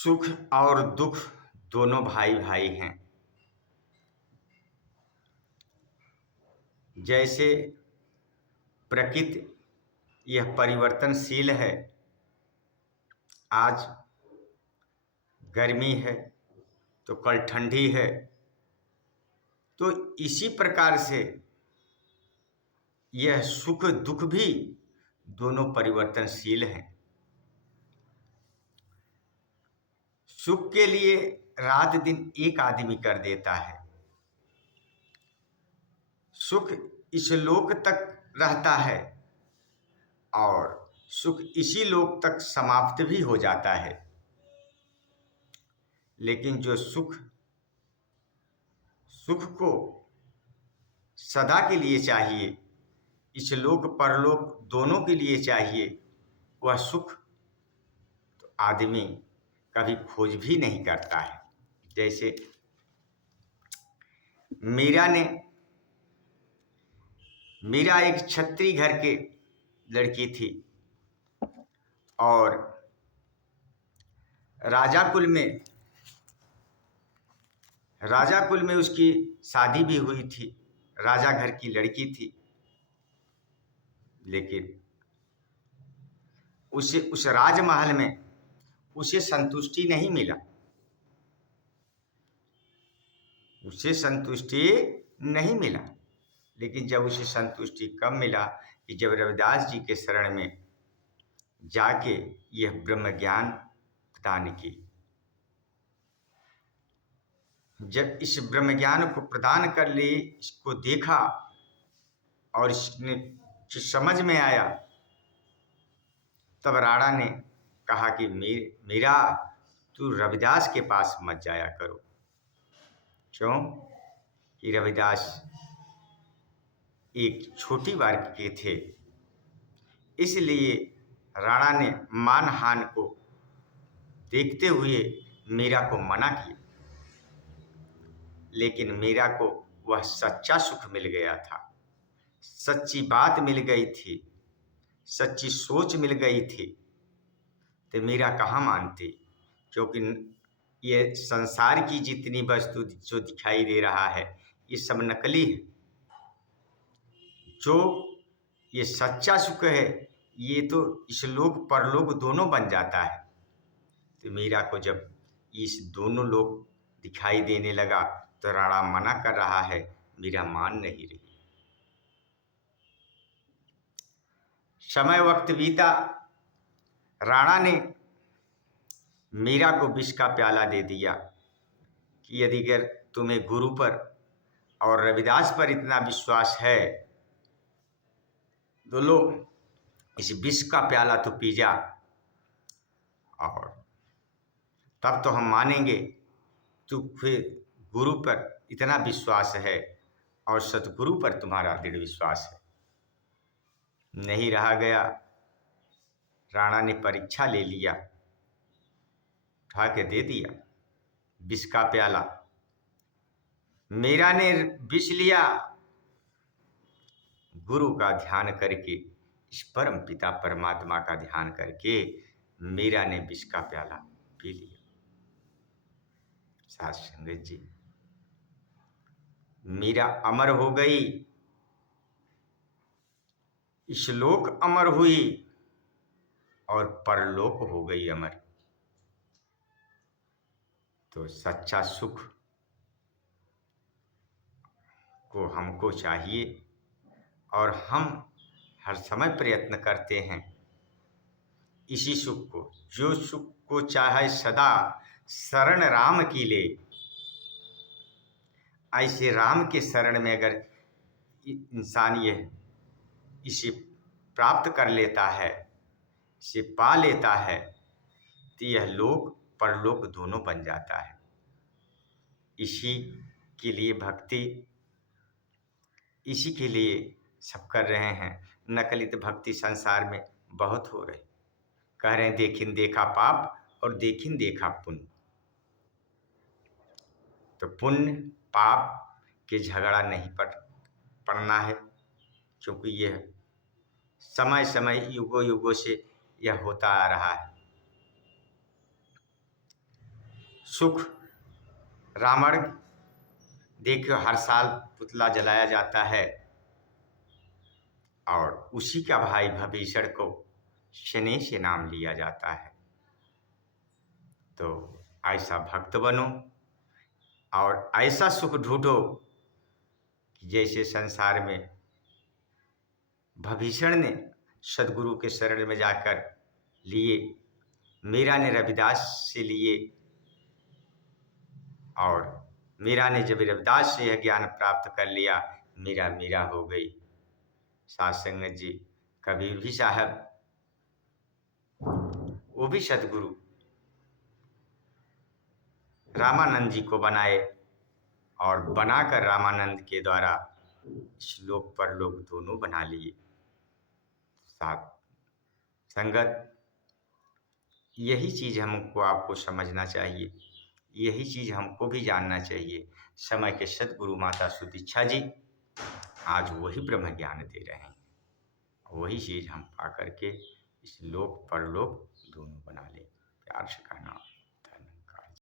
सुख और दुख दोनों भाई भाई हैं। जैसे प्रकृति यह परिवर्तनशील है। आज गर्मी है तो कल ठंडी है। तो इसी प्रकार से यह सुख दुख भी दोनों परिवर्तनशील हैं। सुख के लिए रात दिन एक आदमी कर देता है। सुख इस लोक तक रहता है और सुख इसी लोक तक समाप्त भी हो जाता है। लेकिन जो सुख को सदा के लिए चाहिए, इस लोक परलोक दोनों के लिए चाहिए, वह सुख तो आदमी कभी खोज भी नहीं करता है। जैसे मीरा एक क्षत्रिय घर के लड़की थी और राजा कुल में उसकी शादी भी हुई थी। राजा घर की लड़की थी, लेकिन उस राजमहल में उसे संतुष्टि नहीं मिला। लेकिन जब उसे संतुष्टि कब मिला कि जब रविदास जी के शरण में जाके यह ब्रह्म ज्ञान प्रदान की। जब इस ब्रह्म ज्ञान को प्रदान कर ले, इसको देखा और इसने जो समझ में आया, तब राणा ने कहा कि मीरा तू रविदास के पास मत जाया करो। क्यों? कि रविदास एक छोटी वर्ग के थे, इसलिए राणा ने मानहान को देखते हुए मीरा को मना किया। लेकिन मीरा को वह सच्चा सुख मिल गया था, सच्ची बात मिल गई थी, सच्ची सोच मिल गई थी, तो मीरा कहाँ मानती? क्योंकि ये संसार की जितनी वस्तु जो दिखाई दे रहा है, ये सब नकली है। जो ये सच्चा सुख है, ये तो इस लोक परलोक दोनों बन जाता है। तो मीरा को जब इस दोनों लोक दिखाई देने लगा तो राणा मना कर रहा है, मीरा मान नहीं रही। समय वक्त बीता, राणा ने मीरा को विष का प्याला दे दिया कि यदि अगर तुम्हें गुरु पर और रविदास पर इतना विश्वास है तो लो, इस विष का प्याला तो पी जा, और तब तो हम मानेंगे तू फिर गुरु पर इतना विश्वास है और सतगुरु पर तुम्हारा दृढ़ विश्वास है। नहीं रहा गया, राणा ने परीक्षा ले लिया, उठा के दे दिया विष का प्याला। मीरा ने विष लिया, गुरु का ध्यान करके, इस परम पिता परमात्मा का ध्यान करके मीरा ने विष का प्याला पी लिया। साथ संगत जी, मीरा अमर हो गई, इस लोक अमर हुई और परलोक हो गई अमर। तो सच्चा सुख को हमको चाहिए और हम हर समय प्रयत्न करते हैं इसी सुख को। जो सुख को चाहे सदा शरण राम की ले, ऐसे राम के शरण में अगर इंसान इसे प्राप्त कर लेता है, इसे पा लेता है, तो यह लोक परलोक दोनों बन जाता है। इसी के लिए भक्ति, इसी के लिए सब कर रहे हैं। नकलित भक्ति संसार में बहुत हो रही। कह रहे हैं देखिन देखा पाप और देखिन देखा पुण्य। तो पुण्य पाप के झगड़ा नहीं पड़ना है, क्योंकि यह समय समय युगों युगों से यह होता आ रहा है। सुख। रावण देखियो हर साल पुतला जलाया जाता है और उसी का भाई विभीषण को शनि से नाम लिया जाता है। तो ऐसा भक्त बनो और ऐसा सुख ढूंढो कि जैसे संसार में विभीषण ने सदगुरु के शरण में जाकर लिए, मीरा ने रविदास से लिए और मीरा ने जब रविदास से यह ज्ञान प्राप्त कर लिया, मीरा मीरा हो गई। साध संगत जी, कबीर भी साहब, वो भी सदगुरु रामानंद जी को बनाए और बनाकर रामानंद के द्वारा श्लोक पर लोग दोनों बना लिए। साथ संगत, यही चीज हमको आपको समझना चाहिए, यही चीज हमको भी जानना चाहिए। समय के सदगुरु माता सुदीक्षा जी आज वही ब्रह्म ज्ञान दे रहे हैं, वही चीज हम पा करके इस लोक परलोक दोनों बना लें। प्यार से कहना।